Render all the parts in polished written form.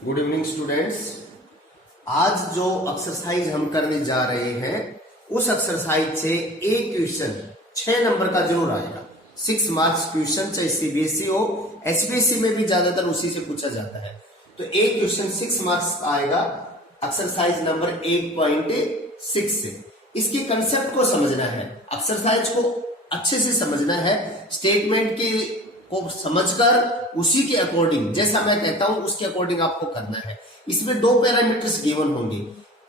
Good evening students. आज जो exercise हम करने जा रहे हैं उस एक्सरसाइज से एक क्वेश्चन 6 नंबर का जरूर आएगा। 6 मार्क्स क्वेश्चन, चाहे सीबीएसई हो, एसबीएसई में भी ज्यादातर उसी से पूछा जाता है। तो एक क्वेश्चन 6 मार्क्स का आएगा एक्सरसाइज नंबर 8.6 से। इसकी कंसेप्ट को समझना है, एक्सरसाइज को अच्छे से समझना है, स्टेटमेंट की को समझकर उसी के अकॉर्डिंग, जैसा मैं कहता हूं उसके अकॉर्डिंग आपको करना है। इसमें 2 पैरामीटर्स गिवन होंगे,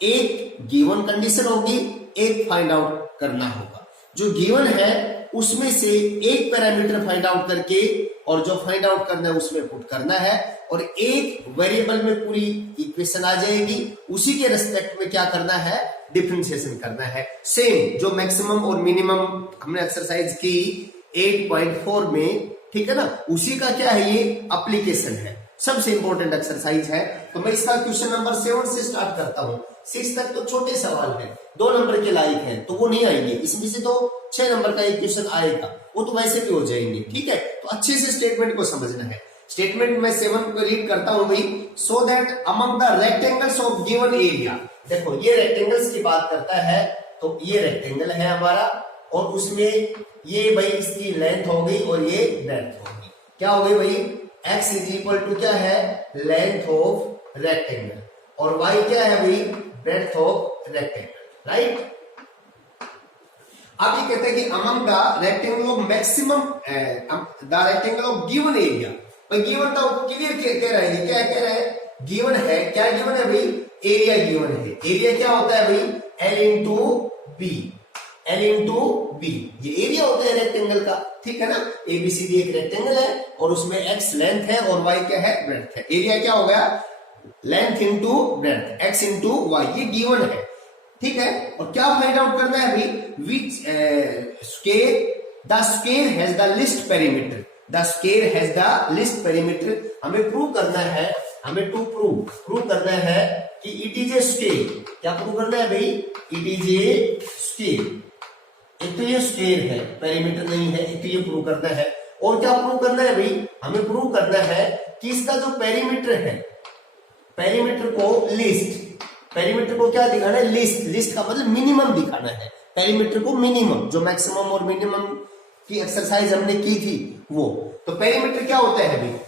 एक गिवन कंडीशन होगी, एक फाइंड आउट करना होगा। जो गिवन है उसमें से एक पैरामीटर फाइंड आउट करके और जो फाइंड आउट करना है उसमें पुट करना है, और एक वेरिएबल में पूरी इक्वेशन आ जाएगी। उसी के रेस्पेक्ट में क्या करना है, डिफरेंशिएशन करना है। सेम जो मैक्सिमम और मिनिमम हमने एक्सरसाइज की 8.4 में, ठीक है ना, उसी का क्या है, ये एप्लीकेशन है, सबसे इंपॉर्टेंट एक्सरसाइज है। तो मैं इसका क्वेश्चन नंबर 7 से स्टार्ट करता हूं। 6 तक तो छोटे सवाल है, 2 नंबर के लायक है, तो वो नहीं आएंगे। इसमें से तो 6 नंबर का एक क्वेश्चन आएगा, वो तो वैसे भी हो जाएंगे। ठीक है, तो अच्छे से स्टेटमेंट को समझना है। स्टेटमेंट में 7 को रीड करता हूं भाई। So that among the rectangles of given area, देखो ये रेक्टेंगल्स की बात करता है, तो ये रेक्टेंगल है हमारा, और उसमें ये भाई इसकी लेंथ हो गई और ये ब्रेड्थ होगी। क्या हो गई भाई, x इज इक्वल टू क्या है, लेंथ ऑफ रेक्टेंगल, और y क्या है भाई, ब्रेड्थ ऑफ रेक्टेंगल, राइट। अब ये कहते हैं कि among the rectangle of maximum the rectangle of given area. भाई गिवन तो क्लियर कह रहा है, क्या कह रहा है, गिवन है, क्या गिवन है भाई, एरिया गिवन है। एरिया क्या होता है भाई, L into B, L into b, ये एरिया होता है रेक्टेंगल का, ठीक है ना। एबीसीडी एक रेक्टेंगल है और उसमें x लेंथ है और y क्या है, ब्रेड्थ है। एरिया क्या हो गया, length into breadth, x into y, ये गिवन है, ठीक है। और क्या फाइंड आउट करना है भाई, which square the square has the least perimeter, the square has the least perimeter. हमें प्रूव करना है, हमें प्रूव करना है कि इट इज ए स्क्वायर। क्या प्रूव करना है भाई, इट इज ए स्क्वायर। एक तो ये स्क्वायर है, पेरीमीटर नहीं है, एक तो ये प्रूव करना है। और क्या प्रूव करना है भाई, हमें प्रूव करना है कि इसका जो पेरीमीटर है, पेरीमीटर को लिस्ट, पेरीमीटर को क्या दिखाना है, लिस्ट, लिस्ट का मतलब मिनिमम दिखाना है, पेरीमीटर को मिनिमम, जो मैक्सिमम और मिनिमम की एक्सरसाइज हमने की थी वो। तो पेरीमीटर क्या होता है भाई,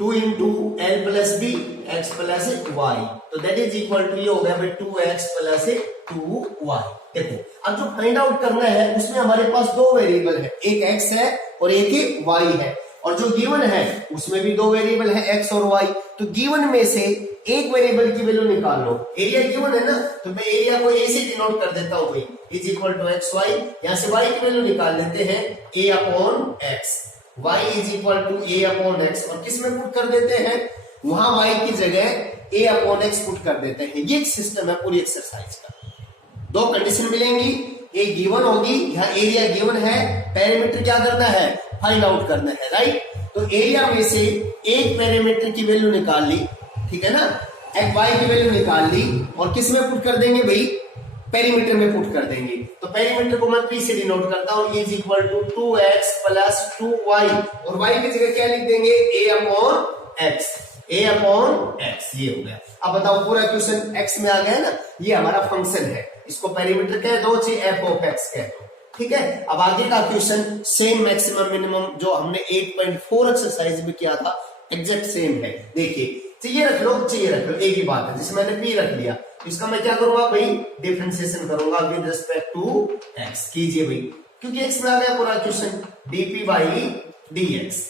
2 into L plus b x plus y, तो दैट इज इक्वल टू, ये हो गया भाई 2x प्लस 2y। देखो अब जो फाइंड आउट करना है उसमें हमारे पास 2 वेरिएबल है, एक x है और एक y है, और जो गिवन है उसमें भी 2 वेरिएबल है, x और y। तो गिवन में से एक वेरिएबल की वैल्यू निकाल लो। एरिया गिवन है ना, तो मैं एरिया को ऐसे डिनोट कर देता हूं भाई, is equal to x y. यहां से y की वैल्यू निकाल लेते हैं, a upon x, y is equal to a upon x, और किस में पुट कर देते हैं, वहां y की जगह a अपॉन x पुट कर देते हैं। ये एक सिस्टम है पूरी एक्सरसाइज का। 2 कंडीशन मिलेंगी, एक गिवन होगी, यहाँ एरिया गिवन है, पैरामीटर क्या करना है, फाइंड आउट करना है, राइट। तो एरिया में से एक पैरामीटर की वैल्यू निकाल ली, ठीक है ना, एक y की वैल्यू निकाल ली, और किस में पुट कर देंगे भाई, पेरीमीटर में पुट कर देंगे। तो पेरीमीटर को मैं p से डिनोट करता हूं, is equal to 2x plus 2y, और y की जगह क्या लिख देंगे, a upon x, a upon x, ये हो गया। अब बताओ पूरा क्वेश्चन x में आ गया ना, ये हमारा फंक्शन है, इसको पेरीमीटर कह दो, चाहे f ऑफ x कह दो, ठीक है। अब आगे का क्वेश्चन सेम मैक्सिमम मिनिमम जो हमने 8.4 एक्सरसाइज में किया था, एग्जैक्ट सेम है। देखिए, चाहिए रख लो, एक ही बात है, जिसमें मैंने p रख लिया, इसका मैं क्या करूंगा भाई, डिफरेंशिएशन करूंगा विद रिस्पेक्ट टू x। कीजिए भाई, क्योंकि x में आ गया पूरा question, dp by dx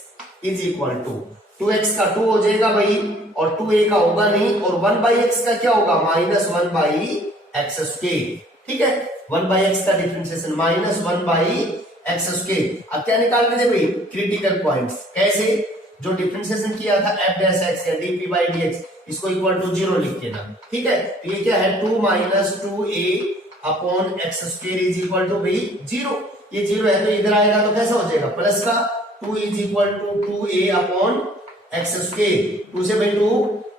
is equal to 2x का 2 हो जाएगा भाई, और 2a का होगा नहीं, और 1 बाई x का क्या होगा, माइनस 1 बाई एक्स स्क्वायर, ठीक है। 1 बाई एक्स का differentiation minus 1 by x square. अब क्या निकालने थे भाई, क्रिटिकल पॉइंट्स। कैसे, जो डिफरेंशिएशन किया था f डैश x या dp बाई dx, इसको इक्वल टू 0 लिख के ना, ठीक है। तो ये क्या है, 2 minus 2a upon x square is equal to भाई 0। ये 0 है तो इधर आएगा तो कैसा हो जाएगा, प्लस का 2 is equal to 2a upon x square, 2 से भाई 2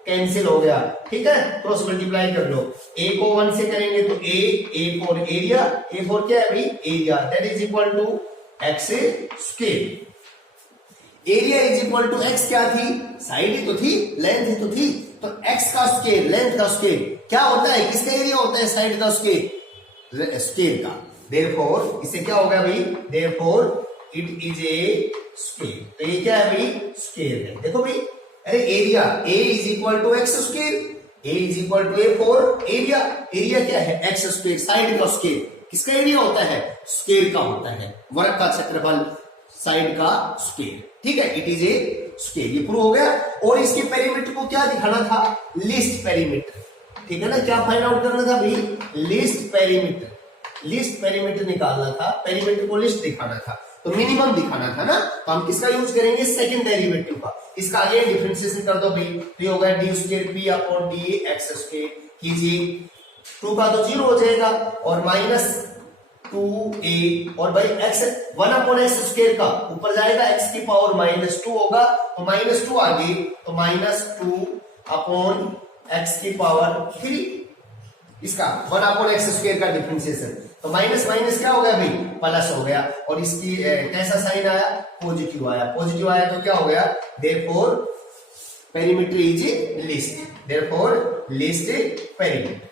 कैंसिल हो गया, ठीक है। क्रॉस मल्टीप्लाई कर लो, a को 1 से करेंगे तो a for area, a for क्या है भाई, area, that is equal to x square. Area is equal to x क्या थी, साइड ही तो थी, लेंथ ही तो थी, तो एक्स का स्क्वायर, लेंथ का स्क्वायर क्या होता है, किसका एरिया होता है, साइड का स्क्वायर, स्क्वायर का। देयरफॉर इससे क्या होगा भाई, therefore it is a square. तो ये क्या है भाई, स्क्वायर है। देखो भाई, अरे area a is equal to x square, a is equal to a for area, area क्या है, एक्स स्क्वायर, साइड का स्क्वायर, किसका एरिया होता है, स्क्वायर का होता है, वर्ग का क्षेत्रफल, साइड का स्क्वायर, ठीक है, इट इज ए स्क्वायर। ये प्रूव हो गया। और इसके पेरीमीटर को क्या दिखाना था, लीस्ट पेरीमीटर, ठीक है ना, क्या फाइंड आउट करना था भाई, लीस्ट पेरीमीटर, लीस्ट पेरीमीटर निकालना था, पेरीमीटर को लिस्ट दिखाना था, तो मिनिमम दिखाना था ना, तो हम किसका यूज करेंगे, सेकंड डेरिवेटिव का। इसका आगे डिफरेंशिएशन कर दो भाई, तो ये होगा D square P upon D x square कीजिए, 2 का तो 0 हो जाएगा और माइनस 2a और भाई x 1 अपॉन एक्स स्क्वायर का ऊपर जाएगा x की पावर -2 होगा, तो -2 आगे, तो -2 अपॉन x की पावर 3, इसका 1 अपॉन एक्स स्क्वायर का डिफरेंशिएशन, तो माइनस माइनस क्या हो गया भाई, प्लस हो गया, और इसकी कैसा साइन आया, पॉजिटिव आया, पॉजिटिव आया तो क्या हो गया, therefore perimeter is list, therefore list perimeter.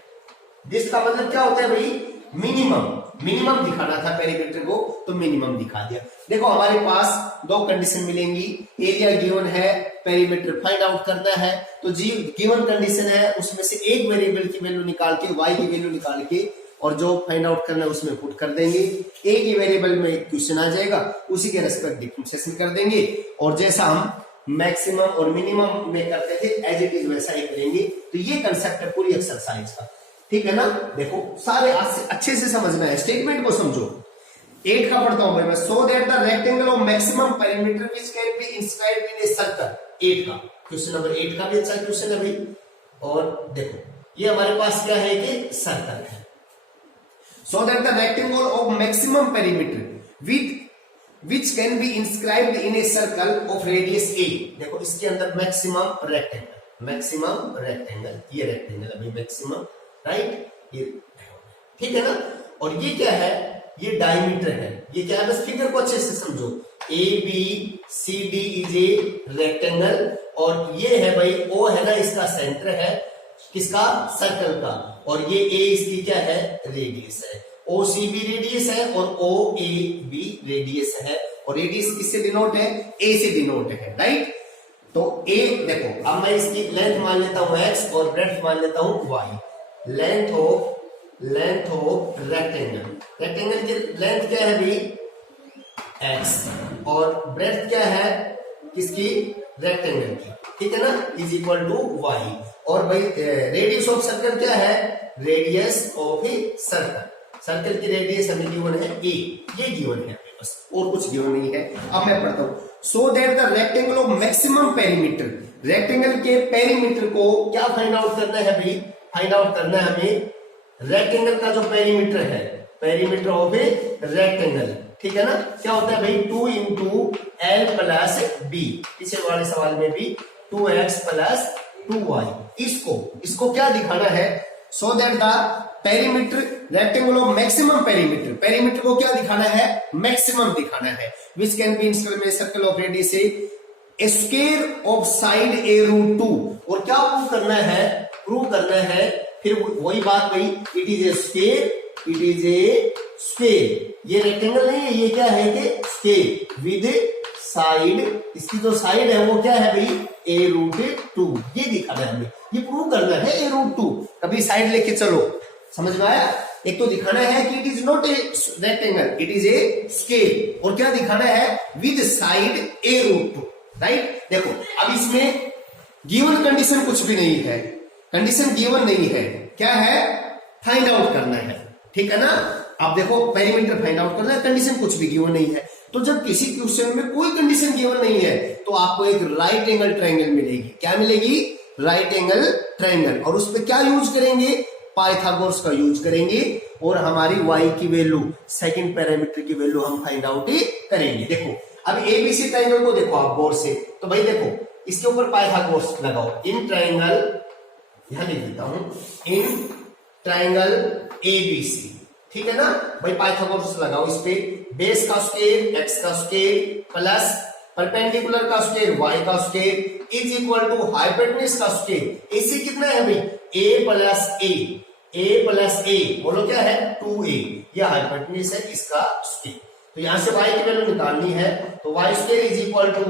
List का मतलब क्या होता है भाई, मिनिमम, मिनिमम दिखाना था पेरीमीटर को, तो मिनिमम दिखा दिया। देखो हमारे पास दो कंडीशन मिलेंगी, एरिया गिवन है, पेरीमीटर फाइंड आउट करना है, तो जी गिवन कंडीशन है उसमें से एक वेरिएबल की वैल्यू निकाल के, y की वैल्यू निकाल के, और जो फाइंड आउट करना है उसमें पुट कर देंगे, एक ही वेरिएबल में क्वेश्चन आ जाएगा, उसी के रेस्पेक्ट डिफरेंशिएशन कर देंगे, और जैसा हम मैक्सिमम और मिनिमम में करते थे एज इट इज वैसा ही करेंगे। तो ये कंसेप्ट है पूरी एक्सरसाइज का, ठीक है ना। देखो सारे अच्छे से समझना है, स्टेटमेंट को समझो। 8 का पढ़ता हूं भाई मैं, सो that the rectangle of maximum perimeter which can be inscribed in a circle. 8 का क्वेश्चन नंबर 8 का भी अच्छा क्वेश्चन है भाई। और देखो ये हमारे पास क्या है कि सर्कल है। So that the rectangle of maximum perimeter which can be inscribed in a circle of radius a। देखो इसके अंदर मैक्सिमम रेक्टेंगल, मैक्सिमम रेक्टेंगल, ये रेक्टेंगल है भाई मैक्सिमम, राइट, ये ठीक है ना। और ये क्या है, ये डायमीटर है, ये क्या है, बस फिगर को अच्छे से समझो, A B C D is a rectangle, और ये है भाई ओ है ना, इसका सेंटर है, किसका, सर्कल का, और ये ए इसकी क्या है, रेडियस है, ओ सी बी रेडियस है और ओ ए बी रेडियस है, और रेडियस किससे डिनोट है, ए से डिनोट है, राइट। तो ए देखो, अब मैं इसकी लेंथ मान लेता हूं x और ब्रेड्थ मान लेता हूं y। Length of rectangle, rectangle की लेंथ क्या है भाई, x, और ब्रेड्थ क्या है किसकी, रेक्टेंगल की, ठीक है ना, इज इक्वल टू y। और भाई रेडियस ऑफ सर्कल क्या है, radius of a circle, circle की रेडियस हमें गिवन है a, ये गिवन है बस, और कुछ गिवन नहीं है। अब मैं पढ़ता हूं, सो that the rectangle of maximum perimeter, rectangle के पेरीमीटर को क्या फाइंड आउट करना है भाई, फाइंड आउट करना है हमें रेक्टेंगल का जो पेरीमीटर है, पेरीमीटर ऑफ ए रेक्टेंगल, ठीक है ना, क्या होता है भाई 2 इंटू एल प्लस बी, पीछे वाले सवाल में भी 2x प्लस 2y, इसको क्या दिखाना है, so that the perimeter rectangle of maximum perimeter, perimeter को क्या दिखाना है, मैक्सिमम दिखाना है, which can be inscribed in circle of radius a square of side a root 2। और क्या प्रूव करना है, प्रूव करना है, फिर वही बात भाई, it is a square, it is a square, ये रेक्टेंगल नहीं है, ये क्या है कि स्क्वायर विद साइड, इसकी जो साइड है वो क्या है भाई, a रूट 2, ये दिखाना है हमें, ये प्रूव करना है a रूट 2। कभी साइड लेके चलो, समझ में आया। एक तो दिखाना है कि it is not a rectangle, it is a square, और क्या दिखाना है, with side a root 2, right. देखो अब इसमें गिवन कंडीशन कुछ भी नहीं है, कंडीशन गिवन नहीं है, क्या है, फाइंड आउट करना है, ठीक है ना। अब देखो पेरीमीटर फाइंड आउट करना है, कंडीशन कुछ भी गिवन नहीं है, तो जब किसी क्वेश्चन में कोई कंडीशन गिवन नहीं है तो आपको एक राइट एंगल ट्रायंगल मिलेगी, क्या मिलेगी, राइट एंगल ट्रायंगल, और उस पर क्या यूज करेंगे, पाइथागोरस का यूज करेंगे, और हमारी y की वैल्यू, सेकंड पैरामीटर की वैल्यू हम फाइंड आउट करेंगे। देखो अब एबीसी ट्रायंगल को देखो आप गौर से, तो भाई देखो इसके ऊपर पाइथागोरस लगाओ, इन ट्रायंगल, यहां लिख देता हूं, इन ट्रायंगल एबीसी, ठीक है ना भाई, पाइथागोरस लगाओ इस पे, बेस का स्क्वायर x का स्क्वायर प्लस परपेंडिकुलर का स्क्वायर y का square is equal to hypotenuse का स्क्वायर। AC कितना है भाई a प्लस a बोलो क्या है 2a, ये हाइपोटेन्यूज है इसका स्क्वायर। तो यहां से y की वैल्यू निकालनी है तो y square is equal to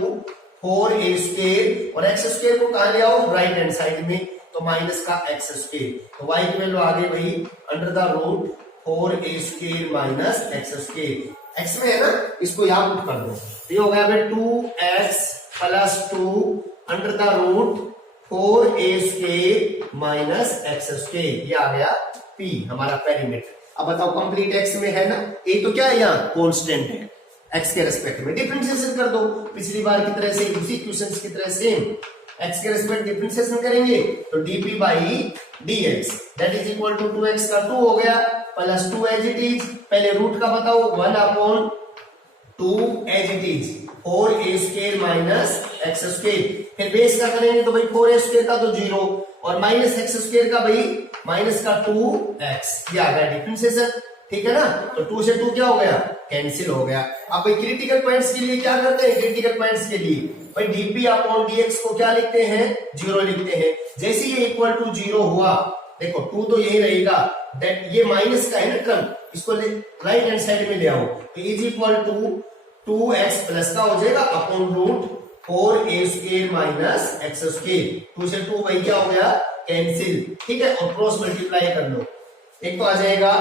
4a square और x स्क्वायर को कहां ले आओ राइट हैंड साइड में, तो माइनस का x स्क्वायर, तो y की वैल्यू आ गई भाई under the root 4a square minus x square. x में है ना, इसको यहां पुट कर दो, ये हो गया भाई 2x plus 2 under the root 4a square minus x square, ये आ गया p हमारा पेरीमीटर। अब बताओ कंप्लीट x में है ना, a तो क्या है यहाँ कांस्टेंट है, x के रेस्पेक्ट में डिफरेंशिएशन कर दो, पिछली बार की तरह से उसी क्वेश्चंस की तरह सेम x के रेस्पेक्ट डिफरेंशिएशन करेंगे तो dp by dx that is equal to 2x का 2 हो गया प्लस 2 एज इट इज, पहले रूट का बताओ 1 upon 2 as it is 4a square minus x square, फिर बेस का करेंगे तो भाई 4a स्क्वायर का तो 0 और माइनस x स्क्वायर का भाई माइनस का 2x, ये आ गया डिफरेंशिएशन, ठीक है ना। तो 2 से 2 क्या हो गया कैंसिल हो गया। अब भाई क्रिटिकल पॉइंट्स के लिए क्या करते हैं, क्रिटिकल पॉइंट्स के लिए भाई dp अपॉन dx को क्या लिखते हैं 0 लिखते हैं, जैसे ये इक्वल टू 0 हुआ देखो 2 तो यही रहेगा, दैट ये माइनस का है ना टर्म, इसको राइट हैंड साइड में ले आओ तो is equal to 2x plus का हो जाएगा upon root 4a square minus x square, 2 से 2 भाई क्या हो गया कैंसिल, ठीक है, और क्रॉस मल्टीप्लाई कर लो, एक तो आ जाएगा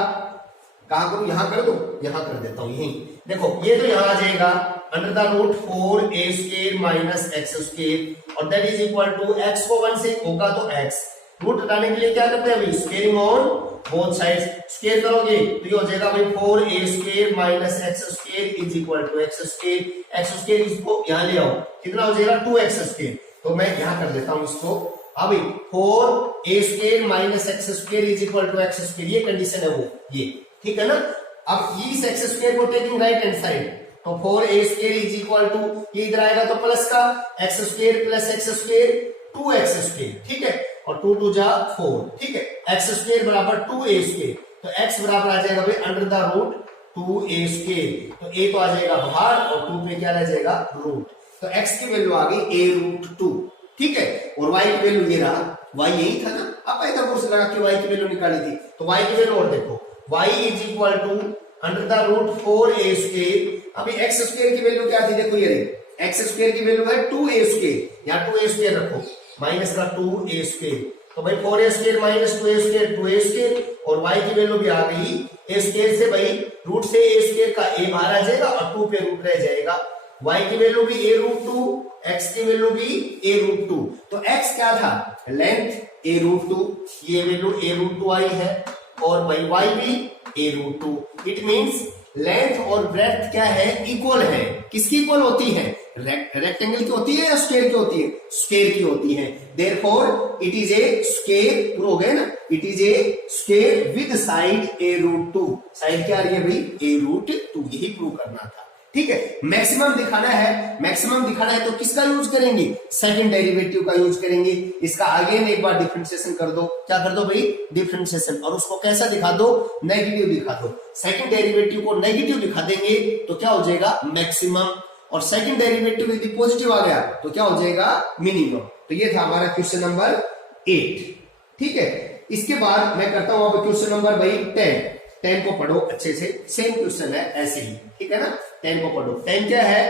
कहां करूं, यहां कर दो, यहां कर देता हूं यहीं, देखो ये तो यहां आ जाएगा under the root 4a square minus x square और that is equal to x को 1 से होगा तो x, रूट हटाने के लिए क्या करते हैं भाई squaring on both sides, square करोगे तो ये हो जाएगा भाई 4a square minus x square is equal to x square इसको यहां ले आओ कितना हो जाएगा 2x स्क्वायर, तो मैं यहां कर देता हूं इसको, अभी 4a square minus x square is equal to x square, ये कंडीशन है वो ये, ठीक है ना। अब इस x स्क्वायर को टेकिंग राइट हैंड साइड तो 4a square is equal to ये इधर आएगा तो प्लस का x square plus x square 2x square, ठीक है, और 2 2 जा 4, ठीक है, x स्क्वायर बराबर 2a स्क्वायर, तो x बराबर आ जाएगा भाई under the root 2a square, तो a तो आ जाएगा बाहर और 2 पे क्या रह जाएगा रूट, तो x की वैल्यू आ गई a रूट 2, ठीक है, और y की वैल्यू ये रहा, y यही था ना, आप इधर कोर्स लगा के y की वैल्यू निकाली थी, तो y की वैल्यू और देखो y is equal to under the root 4a square, अभी x स्क्वायर की वैल्यू क्या थी देखो ये रही, x स्क्वायर की वैल्यू है 2a स्क्वायर, यहाँ 2a स्क्वायर रखो माइनस का 2a स्क्वायर, तो भाई 4a square minus 2a square 2a square और y की वैल्यू भी आ गई a स्क्वायर से भाई रूट से a स्क्वायर का a बाहर आ जाएगा और 2 पे रूट रह जाएगा, y की वैल्यू भी a रूट 2, x की वैल्यू भी a रूट 2, तो x क्या था लेंथ a रूट 2, ये वैल्यू a रूट 2 आई है और भाई y भी a root 2, it means length और ब्रेड्थ क्या है इक्वल है, किसकी इक्वल होती है रेक्टेंगल की होती है या स्क्वायर की होती है, स्क्वायर की होती है, therefore it is a square, prove हो गया ना, it is a square with side a root 2, side क्या आ रही है भाई a रूट 2, यही प्रूव करना था, ठीक है। मैक्सिमम दिखाना है, मैक्सिमम दिखाना है तो किसका यूज करेंगे सेकंड डेरिवेटिव का यूज करेंगे, इसका अगेन एक बार डिफरेंशिएशन कर दो, क्या कर दो भाई डिफरेंशिएशन, और उसको कैसा दिखा दो नेगेटिव दिखा दो, सेकंड डेरिवेटिव को नेगेटिव दिखा देंगे तो क्या हो जाएगा मैक्सिमम, और सेकंड डेरिवेटिव यदि पॉजिटिव आ गया तो क्या हो जाएगा मिनिमम, तो ये था हमारा क्वेश्चन नंबर 8, ठीक है। इसके बाद मैं करता हूं अब क्वेश्चन नंबर भाई 10 को पढ़ो अच्छे से, सेम क्वेश्चन है ऐसे ही, ठीक है ना, 10 को पढ़ो। 10 क्या है,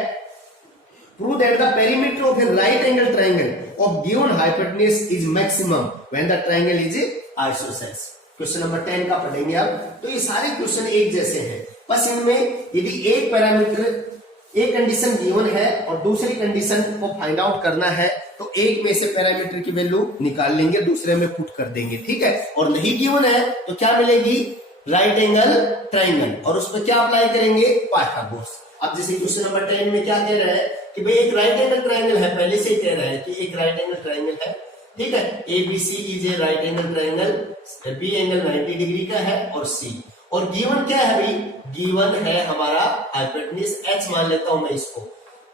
prove that the perimeter of A right angle triangle of given hypotenuse is maximum when the triangle is isosceles. Question number 10 का पढ़ेंगे अब, तो ये सारे क्वेश्चन एक जैसे हैं, बस इनमें यदि एक पैरामीटर एक कंडीशन गिवन है और दूसरी कंडीशन को फाइंड आउट करना है तो एक में से पैरामीटर की वैल्यू निकाल लेंगे, दूसरे में पुट कर देंगे, ठीक है, और नहीं गिवन है तो क्या मिलेगी राइट एंगल ट्रायंगल, और उसमें क्या अप्लाई करेंगे पाइथागोरस। अब जैसे क्वेश्चन नंबर 10 में क्या कह रहा है कि भाई एक राइट एंगल ट्रायंगल है, पहले से ही कह रहा है कि एक राइट एंगल ट्रायंगल है, ठीक है, ABC is a right angle triangle, B angle 90 degree का है और C, और गिवन क्या है भाई, गिवन है हमारा हाइपोटेन्यूज h मान लेता हूं मैं इसको,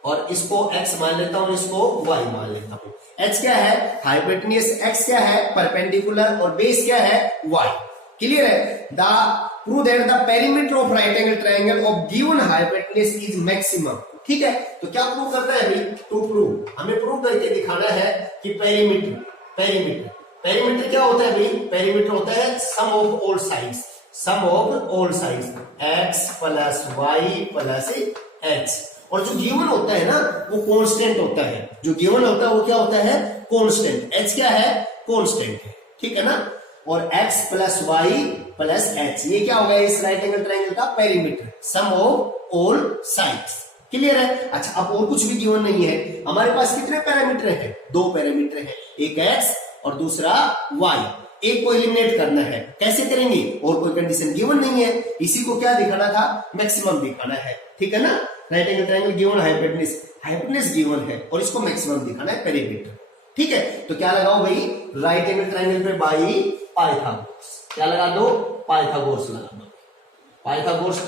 और इसको x मान लेता हूं, इसको y मान लेता हूं, h क्या है हाइपोटेन्यूज, x क्या है परपेंडिकुलर और बेस क्या है y, क्लियर है। The prove that the perimeter of right angle triangle of given hypotenuse is maximum, ठीक है, तो क्या प्रूव करना है भाई? टू प्रूव, हमें प्रूव करके दिखाना है कि पेरीमीटर क्या होता है भाई? पेरीमीटर होता है sum of all sides, x plus y plus h. और जो गिवन होता है ना वो कांस्टेंट होता है, जो गिवन होता है वो क्या होता है? कांस्टेंट। h क्या है? कांस्टेंट है, ठीक है ना। और x plus y plus h, ये क्या होगा? इस राइट एंगल ट्रायंगल का perimeter, sum of all sides. Clear है? अच्छा, अब और कुछ भी गिवन नहीं है, हमारे पास कितने पैरामीटर है? दो पैरामीटर है, एक x और दूसरा y। एक को एलिमिनेट करना है, कैसे करेंगे? और कोई कंडीशन गिवन नहीं है, इसी को क्या दिखाना था? मैक्सिमम दिखाना है, ठीक है ना। Right angle triangle given, hypotenuse given है और इसको मैक्सिमम दिखाना है, पेरीमीटर। ठीक है, तो क्या लगाओ भाई? राइट एंगल ट्रायंगल पे बाई पाइथागोरस। क्या लगा दो? पाइथागोरस लगा दो। पाइथागोरस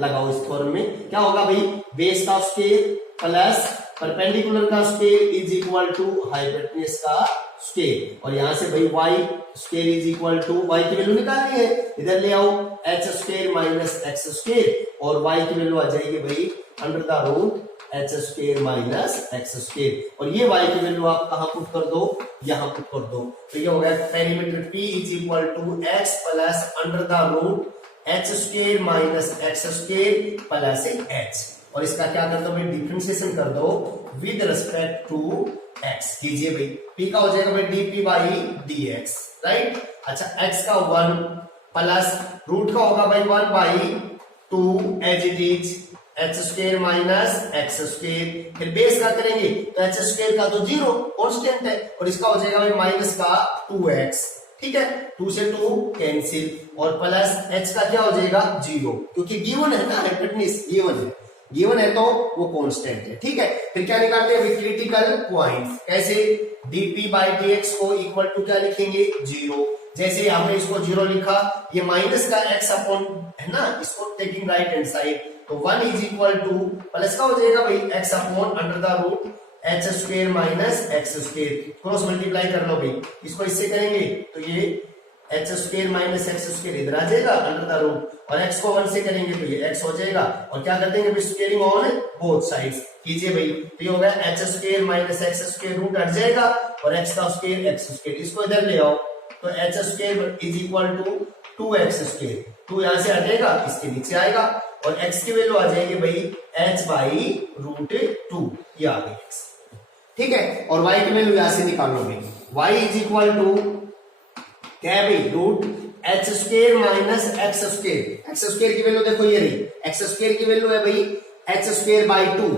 लगाओ इस फॉर्म में। क्या होगा भाई? बेस का स्क्वायर प्लस परपेंडिकुलर का square is equal to hypotenuse का स्क्वायर। और यहां से भाई y square is equal to, y की वैल्यू निकालनी है, इधर ले आओ, h square minus x square, और वाई की वैल्यू आ जाएगी भाई under the root h square minus x square. और ये वाई की वैल्यू आप कहां पुट कर दो? यहां पुट कर दो। तो ये हो गया perimeter P is equal to x plus under the root h square minus x square plus h. और इसका क्या कर दो भाई? डिफरेंशिएशन कर दो विद रिस्पेक्ट टू x। कीजिए भाई, p का हो जाएगा भाई dp बाई dx, राइट। अच्छा, x का 1 प्लस रूट का होगा भाई 1 by 2 as it is h square minus x square. फिर बेस का करेंगे तो एच स्क्वायर का तो 0 कांस्टेंट है, और इसका हो जाएगा भाई माइनस का 2x, ठीक है, 2 से 2 कैंसिल, और प्लस h का क्या हो जाएगा? 0, क्योंकि गिवन है ना, हाइपोटेन्यूज गिवन है तो वो कांस्टेंट है, ठीक है। फिर क्या निकालते हैं? Critical point. कैसे? dp बाई dx को इक्वल टू क्या लिखेंगे? 0। जैसे हमने इसको 0 लिखा, ये माइनस का x अपॉन है ना, इसको टेकिंग राइट हैंड साइड, तो 1 इज इक्वल टू प्लस का हो जाएगा भाई x upon under the root h square minus x square. Cross multiply कर लो भाई, इसको इससे करेंगे तो ये h square minus x square इधर आ जाएगा अंडर द रूट, और x को 1 से करेंगे तो ये x हो जाएगा, और क्या कर देंगे? Squaring on both sides. कीजिए भाई, तो ये होगा h square minus x square, root हट जाएगा, और x का स्क्वायर एक्स स्क्वायर, इसको इधर ले आओ, तो h square is equal to 2x square, 2 यहां से हटेगा, इसके नीचे आएगा, और x की वैल्यू आ जाएगी भाई h बाई रूट 2, ये आ गई x, ठीक है। और y की वैल्यू यहां से निकालो भाई, y इज इक्वल टू क्या है भाई? Root h square minus x square. X square की वैल्यू देखो ये रही, एक्स स्क्वायर की वैल्यू है भाई h square by 2,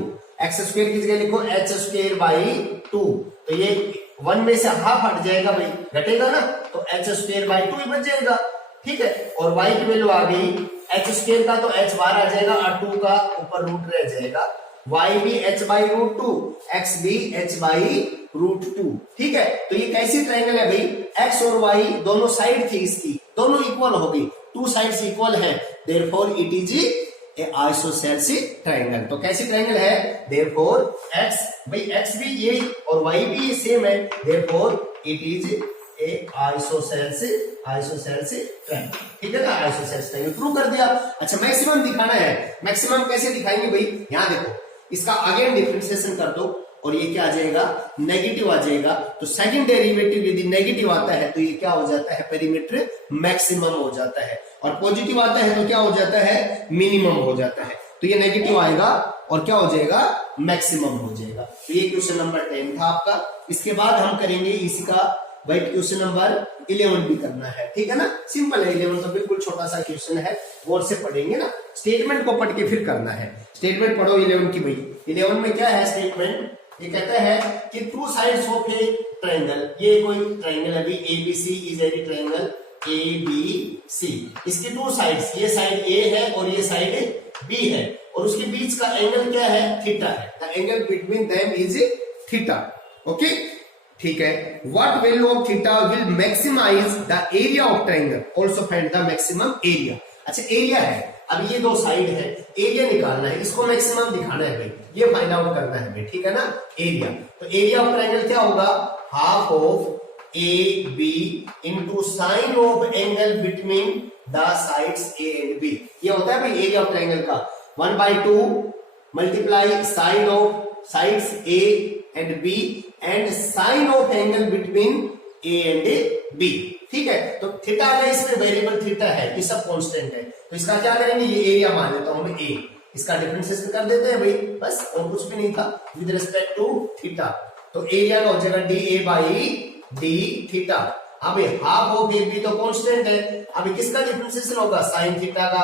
x square की जगह लिखो एच स्क्वायर बाई 2, तो ये 1 में से हाफ हट जाएगा भाई, घटेगा ना, तो एच स्क्वायर बाई 2 ही बच जाएगा, ठीक है। और y की वैल्यू आ गई, एच स्क्वायर का तो h बाहर आ जाएगा और 2 का ऊपर रूट रह जाएगा, y भी h बाई रूट 2, x भी h बाई रूट 2, ठीक है। तो ये कैसी ट्रायंगल है भाई? x और y दोनों साइड थी इसकी, दोनों इक्वल हो गई, 2 साइड्स इक्वल है, therefore it is A isosceles triangle. तो कैसी ट्रायंगल है? देयरफॉर x, भाई x भी ये और y भी सेम है, therefore it is A isosceles triangle, ठीक है ना। आइसोसेलेस ट्रायंगल प्रूव कर दिया। अच्छा, मैक्सिमम दिखाना है, मैक्सिमम कैसे दिखाएंगे भाई? यहां देखो, इसका अगेन डिफरेंशिएशन कर दो, और ये क्या आ जाएगा? नेगेटिव आ जाएगा, तो सेकंड डेरिवेटिव यदि नेगेटिव आता है तो ये क्या हो जाता है? पेरीमीटर मैक्सिमम हो जाता है, और पॉजिटिव आता है तो क्या हो जाता है? मिनिमम हो जाता है। तो ये नेगेटिव आएगा और क्या हो जाएगा? मैक्सिमम हो जाएगा। तो ये क्वेश्चन नंबर 10 था आपका। इसके बाद हम करेंगे इसका वाइट क्वेश्चन नंबर 11 भी करना है, ठीक है ना। सिंपल है 11 तो, बिल्कुल छोटा सा क्वेश्चन है, गौर से पढ़ेंगे ना, स्टेटमेंट को पढ़ के फिर करना है। स्टेटमेंट पढ़ो 11 की भाई। 11 में क्या है स्टेटमेंट? ये कहता है कि two sides of A triangle, ये कोई ट्रायंगल है अभी ABC is a triangle ABC, इसकी 2 साइड्स, ये साइड A है और ये साइड B है, और उसके बीच का एंगल क्या है? थीटा है। The angle between them is theta, okay, ठीक है। What value of theta will maximize the area of triangle, also find the maximum area. अच्छा, एरिया है, अब ये 2 साइड है, एरिया निकालना है, इसको मैक्सिमम दिखाना है भाई, ये फाइंड आउट करना है भाई, ठीक है ना। एरिया, तो एरिया ऑफ ट्रायंगल क्या होगा? Half of AB into sine of angle between the sides A and B। ये होता है भाई एरिया ऑफ ट्रायंगल का 1/2 multiply sine of sides a and b and sine of angle between a and b. ठीक है, तो theta में इसमें वेरिएबल थीटा है, ये सब कांस्टेंट है, तो इसका क्या करेंगे, ये एरिया मान लेता हूं मैं ए, इसका डिफरेंशिएशन कर देते हैं भाई, बस और कुछ भी नहीं था विद रिस्पेक्ट टू थीटा। तो एरिया का हो जाएगा D A by D theta. अब हाफ ऑफ ए बी तो कांस्टेंट है, अभी किसका डिफरेंशिएशन होगा, साइन थीटा का,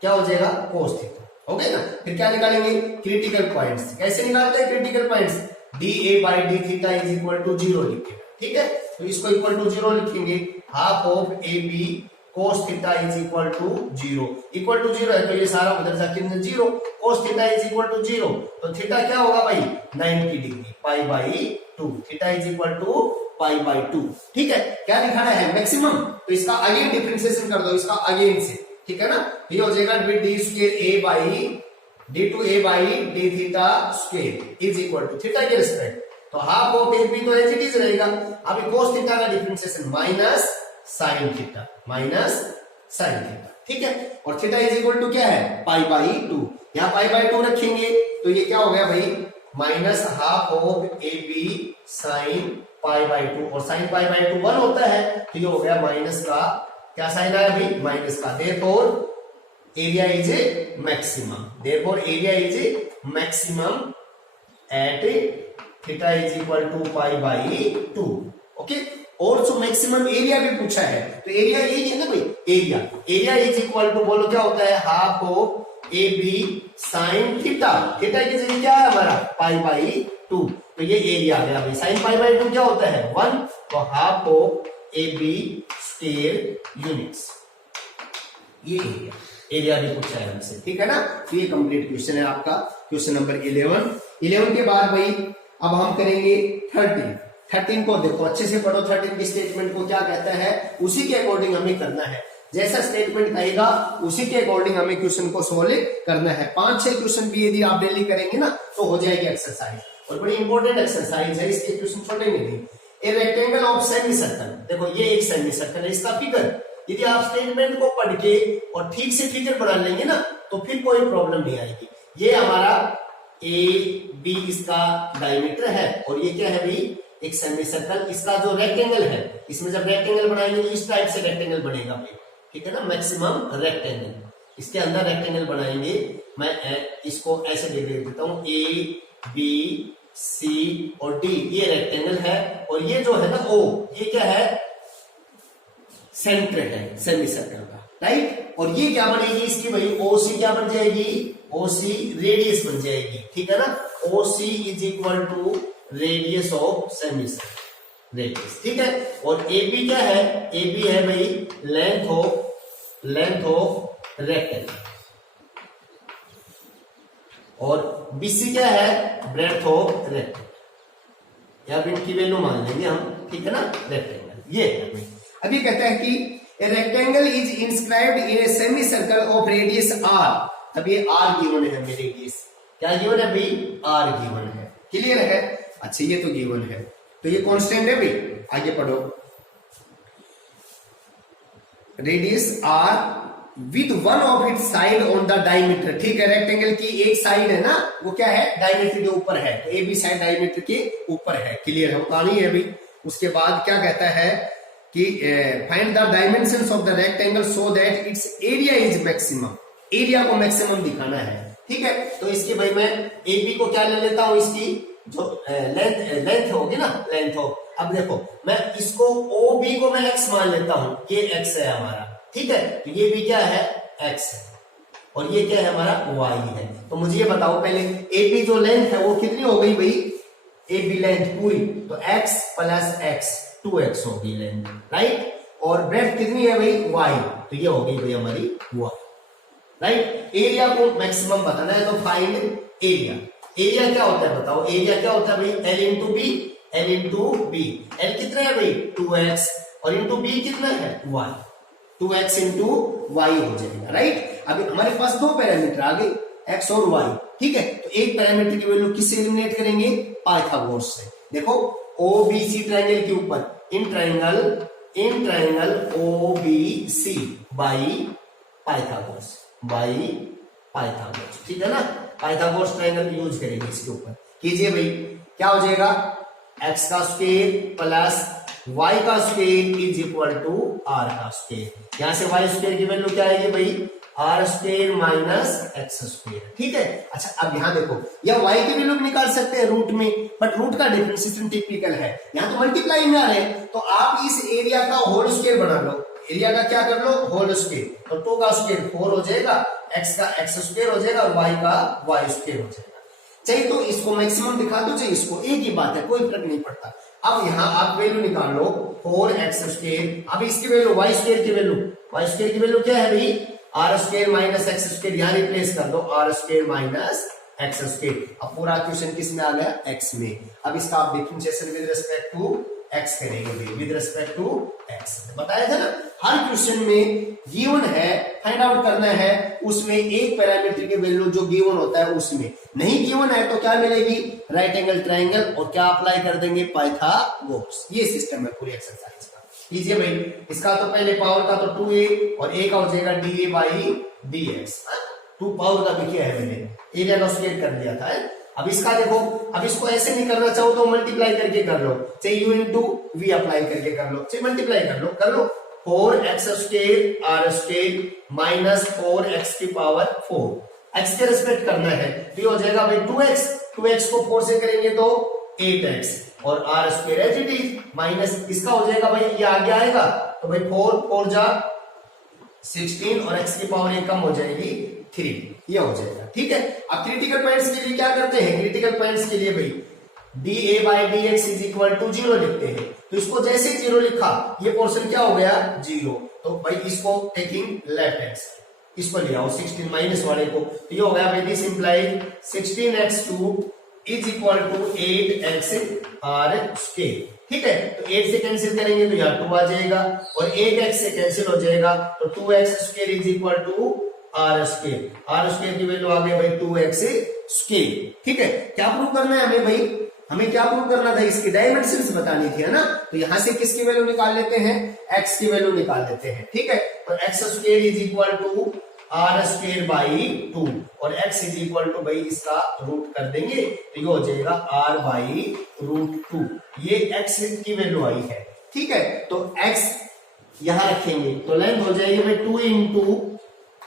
क्या हो जाएगा, कोस थीटा, हो गया ना। फिर क्या निकालेंगे, क्रिटिकल पॉइंट्स। कैसे निकालते हैं critical points, D A by D theta is equal to 0 लिखेंगे। ठीक है, तो इसको इक्वल टू 0 लिखेंगे, half of A B cos theta is equal to 0, equal to 0 है तो ये सारा उधर जाके 0, cos theta is equal to 0, तो थीटा क्या होगा भाई 90 degree, pi by 2, theta is equal to pi by 2। ठीक है, क्या दिखाना है, मैक्सिमम, तो इसका अगेन डिफरेंशिएशन कर दो, इसका अगेन से, ठीक है ना, ये हो जाएगा D square A by D two A by D theta square is equal to theta के रिस्पेक्ट, तो हाफ ऑफ ए बी तो एज इट इज रहेगा, अभी cos थीटा का differentiation minus sine theta, minus sine theta. ठीक है, और theta is equal to क्या है, पाई बाई 2, यहाँ पाई बाई 2 रखेंगे तो ये क्या हो गया भाई, minus half of A B sine pi by 2, और साइन पाई बाई 2 1 होता है, तो ये हो गया माइनस का, क्या साइन आया भाई, माइनस का, therefore area is a maximum, therefore area is a maximum at theta is equal to pi by 2। Okay, और जो मैक्सिमम एरिया भी पूछा है, तो एरिया यही है ना भाई, एरिया इज इक्वल टू, बोलो क्या होता है, half of A B sine theta, theta की जगह क्या है हमारा, पाई बाई 2, तो ये एरिया आ गया भाई, साइन पाई बाई 2 क्या होता है 1, तो half of A B square units, ये एरिया भी पूछा है हमसे। ठीक है ना, तो ये कंप्लीट क्वेश्चन है आपका, क्वेश्चन नंबर 11 के बाद भाई अब हम करेंगे 13 को देखो अच्छे से पढ़ो, 13 की स्टेटमेंट को क्या कहता है उसी के अकॉर्डिंग हमें करना है, जैसा स्टेटमेंट कहेगा उसी के अकॉर्डिंग हमें क्वेश्चन को सॉल्व करना है। 5-6 क्वेश्चन भी यदि आप डेली करेंगे ना तो हो जाएगी एक्सरसाइज, और बड़ी इंपॉर्टेंट एक्सरसाइज है, इसके क्वेश्चन छोड़ेंगे नहीं। A rectangle of semi circle, देखो ये एक सेमी सर्कल है, इसका फिगर यदि आप स्टेटमेंट को पढ़ के और ठीक से फिगर बना लेंगे ना तो फिर कोई प्रॉब्लम नहीं आएगी। ये हमारा ए बी इसका डायमीटर है, और ये क्या है भाई, एक सेमी सर्कल, इसका जो रेक्टेंगल है, इसमें जब रेक्टेंगल बनाएंगे तो इस टाइप से रेक्टेंगल बनेगा भाई, ठीक है ना, मैक्सिमम रेक्टेंगल, इसके अंदर रेक्टेंगल बनाएंगे। मैं इसको ऐसे लिख देता हूं, ए बी सी और डी ये रेक्टेंगल है, और ये जो है ना ओ, ये क्या है, सेंटर है सेमी सर्कल का, राइट। और ये क्या बनेगी इसकी भाई, ओ सी क्या बन जाएगी, ओ सी रेडियस बन जाएगी, ठीक है ना, O C is equal to radius of semi circle, radius, ठीक है। और ए बी क्या है, ए बी है भाई लेंथ ऑफ रेक्टेंगल, और बीसी क्या है, ब्रेड्थ ऑफ रेक्टेंगल, या इनकी वैल्यू मान लेंगे हम, ठीक है ना, रेक्टेंगल ये है। अभी कहता है कि a rectangle is inscribed in a semi circle of radius R, अब ये आर गिवन है हमें, रेडियस क्या गिवन है भाई, आर गिवन है, क्लियर है। अच्छा ये तो गिवन है, तो ये कांस्टेंट है भाई, आगे पढ़ो, radius R with one of its side on the diameter, ठीक है, रेक्टेंगल की एक साइड है ना वो क्या है, डायमीटर के ऊपर है, तो ए बी साइड डायमीटर के ऊपर है, क्लियर है, कहानी है भाई। उसके बाद क्या कहता है कि find the dimensions of the rectangle so that it's area is maximum, area को मैक्सिमम दिखाना है, ठीक है। तो इसकी भाई मैं ए बी को क्या ले लेता हूं, इसकी जो लेंथ होगी ना, लेंथ हो, अब देखो मैं इसको ओ बी को मैं एक्स मान लेता हूं, ये एक्स है हमारा, ठीक है, तो ये भी क्या है, एक्स है, और ये क्या है हमारा, वाई है। तो मुझे ये बताओ पहले ए बी जो लेंथ है वो कितनी हो गई भाई, ए बी लेंथ पूरी, तो एक्स प्लस एक्स 2x होगी लेंथ, राइट, और ब्रेड्थ कितनी है भाई, y, तो ये होगी भाई हमारी y, राइट। एरिया को मैक्सिमम बताना है तो फाइंड एरिया, एरिया क्या होता है बताओ, एरिया क्या होता है भाई, L into B, L into B, L कितना है भाई 2x, और इंटू बी कितना है y, 2x इंटू y हो जाएगा, राइट। अभी हमारे पास दो पैरामीटर आ गए, x और y, ठीक है, तो एक पैरामीटर की वैल्यू किससे एलिमिनेट करेंगे, पाइथागोरस से। देखो ओबीसी ट्रायंगल के ऊपर in triangle OBC by Pythagoras, ठीक है ना, पाइथागोरस ट्रायंगल यूज करेंगे इसके ऊपर। कीजिए भाई, क्या हो जाएगा, x का स्क्वायर प्लस y का square is equal to r का स्क्वायर। यहां से y स्क्वायर की वैल्यू क्या आएगी भाई, r square minus x square. ठीक है। अच्छा अब यहां देखो, या y की वैल्यू निकाल सकते हैं रूट में, बट रूट का डिफरेंशिएशन टिपिकल है, यहां तो मल्टीप्लाई में आ रहे हैं, तो आप इस एरिया का होल स्क्वायर बना लो। एरिया का क्या कर लो, होल स्क्वायर, तो 2 का स्क्वायर 4 हो जाएगा, x का x स्क्वायर हो जाएगा और y का y स्क्वायर हो जाएगा। चाहिए तो इसको मैक्सिमम दिखा दो, चाहिए इसको, एक ही बात है, कोई फर्क नहीं पड़ता। अब यहाँ आप वैल्यू निकाल लो 4x स्क्वायर, अब इसकी वैल्यू y स्क्वायर की वैल्यू क्या है भाई, r square minus x square, यहाँ रिप्लेस कर दो r square minus x square. अब पूरा क्वेश्चन किस में आ गया, x में। अब इसका आप differentiation with respect to x करेंगे भाई, विद रिस्पेक्ट टू x। बताया था ना, हर क्वेश्चन में गिवन है, फाइंड आउट करना है उसमें एक पैरामीटर की वैल्यू जो गिवन होता है उसमें, नहीं गिवन है तो क्या मिलेगी, राइट एंगल ट्रायंगल, और क्या अप्लाई कर देंगे, पाइथागोरस। ये सिस्टम है पूरी एक्सरसाइज का। कीजिए भाई, इसका तो पहले पावर का तो 2a और a का हो जाएगा dA बाई dx। 2 पावर का भी किया है मैंने, एरिया का स्क्वायर कर दिया था। अब इसका देखो, अब इसको ऐसे नहीं करना चाहो तो मल्टीप्लाई करके कर लो, चाहे u इंटू वी अप्लाई करके कर लो, चाहे मल्टीप्लाई कर लो 4x square r square minus 4x की पावर 4, x के रिस्पेक्ट करना है तो ये हो जाएगा भाई 2x को 4 से करेंगे तो 8x, और r square as it is minus इसका हो जाएगा भाई, ये आगे आएगा तो भाई 4 जा 16 और x की पावर 1 कम हो जाएगी 3, ये हो जाएगा। ठीक है। अब क्रिटिकल पॉइंट्स के लिए क्या करते हैं, क्रिटिकल पॉइंट्स के लिए भाई dA by dx is equal to 0 लिखते हैं, तो इसको जैसे 0 लिखा ये पोर्शन क्या हो गया 0, तो भाई इसको टेकिंग लेफ्ट हैंड साइड इसको ले आओ 16 माइनस वाले को, तो ये हो गया भाई this implies 16x2 is equal to 8x r square. ठीक है, तो 8 से कैंसिल करेंगे तो यहाँ 2 आ जाएगा और 1x से कैंसिल हो जाएगा तो 2x square is equal to r square की वैल्यू आ गई भाई 2x स्क्वायर। ठीक है, क्या प्रूव करना है हमें भाई, हमें क्या प्रूव करना था, इसकी डायमेंशंस बतानी थी, है ना। तो यहां से किसकी वैल्यू निकाल लेते हैं, x की वैल्यू निकाल लेते हैं। ठीक है, तो x square is equal to r square by 2 और x इज इक्वल टू भाई इसका रूट कर देंगे तो ये हो जाएगा r बाई रूट 2, ये x की वैल्यू आई है। ठीक है, तो x यहां रखेंगे तो लेंथ हो जाएगी भाई 2 इंटू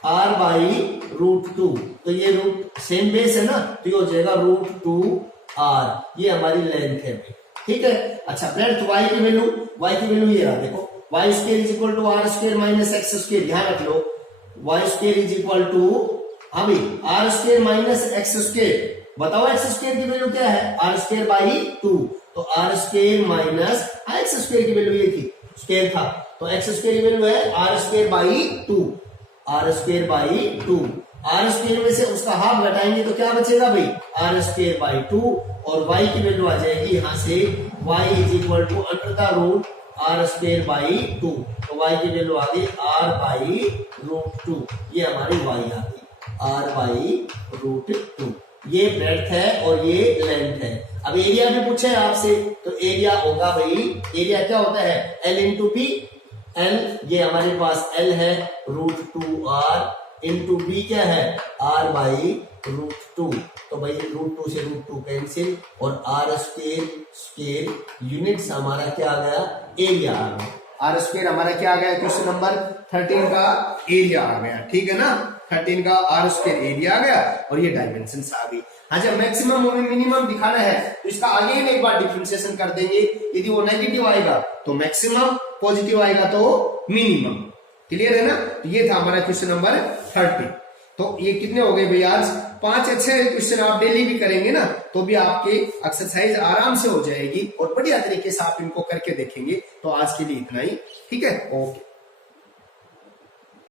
r बाई रूट 2, तो ये रूट सेम बेस है ना, तो ये हो जाएगा रूट 2r, ये हमारी लेंथ है भाई। ठीक है। अच्छा फ्रेंड्स, y की वैल्यू ये रहा, देखो y square is equal to r square minus x square, ध्यान रख लो y square is equal to अभी r square minus x square, बताओ x स्क्वायर की वैल्यू क्या है, r स्क्वायर बाई 2, तो r square minus x square की वैल्यू ये थी, स्क्वायर था, तो x स्क्वायर की वैल्यू है r square by 2, r square by 2, r square में से उसका हाफ घटाएंगे तो क्या बचेगा भाई, r स्क्वायर बाई 2, और y की वैल्यू आ जाएगी यहां से y is equal to under the root r square by 2, तो y की वैल्यू आ गई r बाई रूट 2, ये हमारी y आ गई r बाई रूट 2, ये ब्रेड्थ है और ये लेंथ है। अब एरिया भी पूछे है आपसे, तो एरिया होगा भाई, एरिया क्या होता है l इंटू पी, l ये हमारे पास l है रूट 2r इंटू बी क्या है r बाई रूट 2, तो भाई रूट 2 से रूट 2 कैंसिल और r स्क्वायर यूनिट्स हमारा क्या आ गया, एरिया आ गया, r स्क्वायर हमारा क्या आ गया, क्वेश्चन नंबर 13 का एरिया आ गया। ठीक है ना, 13 का r स्क्वायर एरिया आ गया और ये डायमेंशंस आ गई। हाँ, जब मैक्सिमम और मिनिमम दिखाना है तो इसका आगे एक बार डिफरेंशिएशन कर देंगे, यदि वो नेगेटिव आएगा तो मैक्सिमम, पॉजिटिव आएगा तो मिनिमम। क्लियर है ना, तो ये था हमारा क्वेश्चन नंबर 30। तो ये कितने हो गए भाई, आज 5 अच्छे क्वेश्चन आप डेली भी करेंगे ना तो भी आपके एक्सरसाइज आराम से हो जाएगी और बढ़िया तरीके से आप इनको करके देखेंगे। तो आज के लिए इतना ही, ठीक है, ओके।